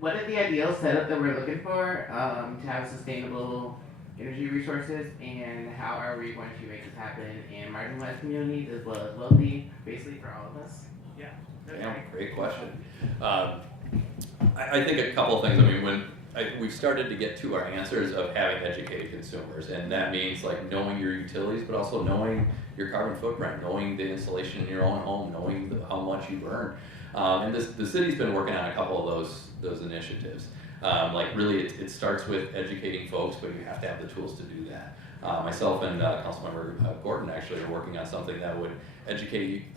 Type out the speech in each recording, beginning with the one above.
what is the ideal setup that we're looking for to have sustainable energy resources, and how are we going to make this happen in marginalized communities as well as wealthy, basically for all of us? Yeah, great question. I think a couple of things. I mean, we've started to get to our answers of having educated consumers, and that means like knowing your utilities, but also knowing your carbon footprint, knowing the installation in your own home, knowing how much you burn. And the city's been working on a couple of those initiatives. Like really, it starts with educating folks, but you have to have the tools to do that. Myself and Councilmember Gordon actually are working on something that would educate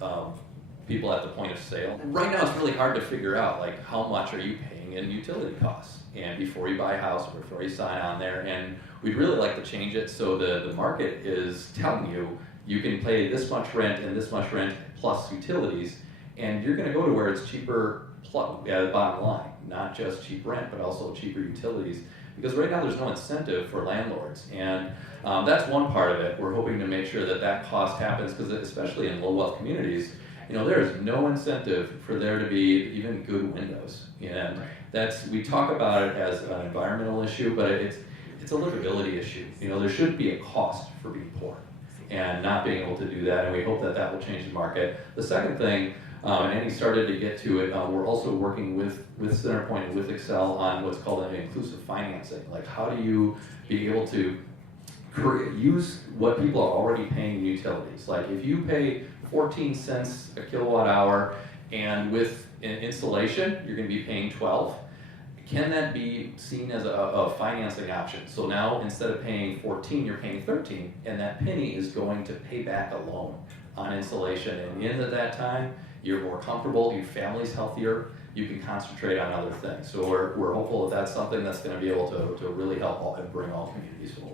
people at the point of sale. Right now, it's really hard to figure out like how much are you paying in utility costs, and before you buy a house or before you sign on there. And we'd really like to change it so the market is telling you you can pay this much rent and this much rent plus utilities, and you're going to go to where it's cheaper at the bottom line, not just cheap rent, but also cheaper utilities. Because right now there's no incentive for landlords, and that's one part of it. We're hoping to make sure that cost happens, because especially in low wealth communities, you know, there is no incentive for there to be even good windows. And we talk about it as an environmental issue, but it's a livability issue. You know, there shouldn't be a cost for being poor and not being able to do that, and we hope that will change the market. The second thing, and Annie started to get to it, we're also working with Centerpoint and with Xcel on what's called an inclusive financing. Like, how do you be able to use what people are already paying in utilities? Like, if you pay 14 cents a kilowatt hour, and with installation, you're going to be paying 12. Can that be seen as a financing option? So now, instead of paying 14, you're paying 13, and that penny is going to pay back a loan on installation. And in that time, you're more comfortable, your family's healthier, you can concentrate on other things. So we're hopeful that that's something that's going to be able to really help and bring all communities forward.